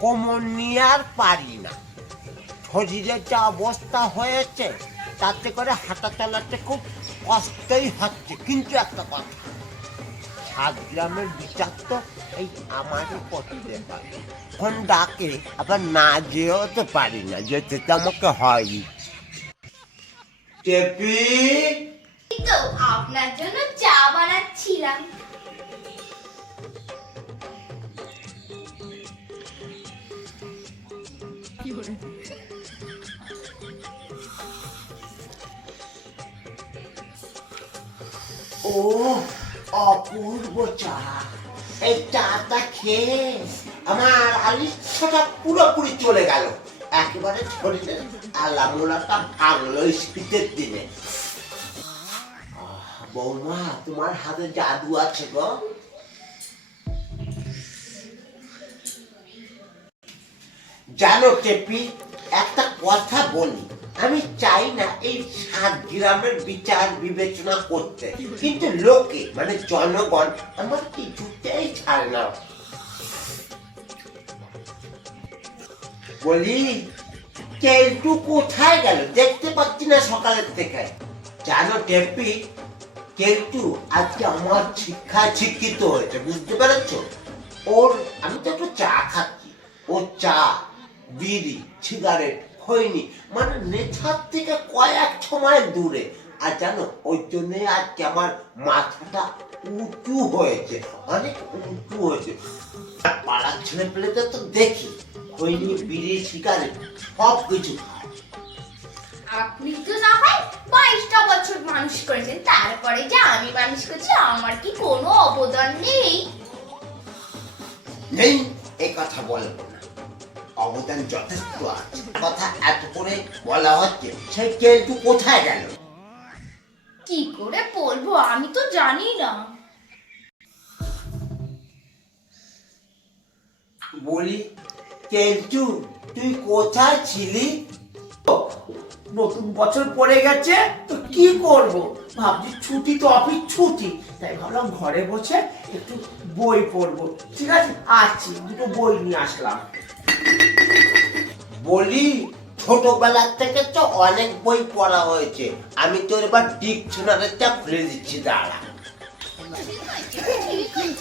কোমর নিয়ে আর পারি না, শরীরের যা অবস্থা হয়েছে তাতে করে হাঁটা চলাতে খুব কষ্টই হচ্ছে। কিন্তু একটা কথা, 7 গ্রামের বিচার তো এই আমারই করতে পারে। এখন ডাকে আবার না যেও তো পারি না, যেতে তো আমাকে হয়। টেপি, তো আপনার জন্য চা বানাচ্ছিলাম। ও অপূর্ব চা। এই চাটা খেয়ে আমার আলিশাটা পুরোপুরি চলে গেল, একেবারে শরীরে আলামোলাটা ভাঙলো এই শীতের দিনে। বৌমা, তোমার হাতে জাদু আছে গো। জানো টেপি, একটা কথা বলি, আমি চাই না এই 7 গ্রামের বিচার বিবেচনা করতে, কিন্তু লোকে মানে জনগণ আমার কিছুতেই ছাড়ে না। বলি, কেলটু কোথায় গেল? দেখতে পাচ্ছি না সকালের থেকে। জানো টেপি, কেলটু আজকে আমার শিক্ষায় শিক্ষিত হয়েছে, বুঝতে পেরেছ? ওর আমি তো একটু চা খাচ্ছি, ওর চা, বিড়ি, সিগারেট, খৈনি মানে নেশার থেকে কয়েক সময় দূরে। আর জানো, ওই জন্য আজকে আমার মাথাটা উঁচু হয়েছে, অনেক উঁচু হয়েছে। পাড়ার ছেলে পেলেদের তো দেখি খৈনি, বিড়ি, সিগারেট সব কিছু খায়। আপনি তো না হয় 22টা বছর মানুষ করেছেন, তারপরে যে আমি মানুষ করছি আমার কি কোনো অবদান নেই? নেই এ কথা বলবো না, অবদান যথেষ্ট আছে। কথা এত করে বলা হচ্ছে, সেই কেলটু কোথায় গেল? কি করে বলবো, আমি তো জানি না। বলি, কেলটু তুই কোথায় ছিলি? নতুন বছর পড়ে গেছে তো কি করব, ভাবছি ছুটি তো অফিস ছুটি, তাই ভাবলাম ঘরে বসে একটু বই পড়বো। ঠিক আছে, আছি, দুটো বই নিয়ে আসলাম। বলি, ছোটবেলার থেকে তো অনেক বই পড়া হয়েছে, আমি তোর এবার ডিকশনারিটা খুলে দিচ্ছি, দাঁড়া। ঠিক আছে।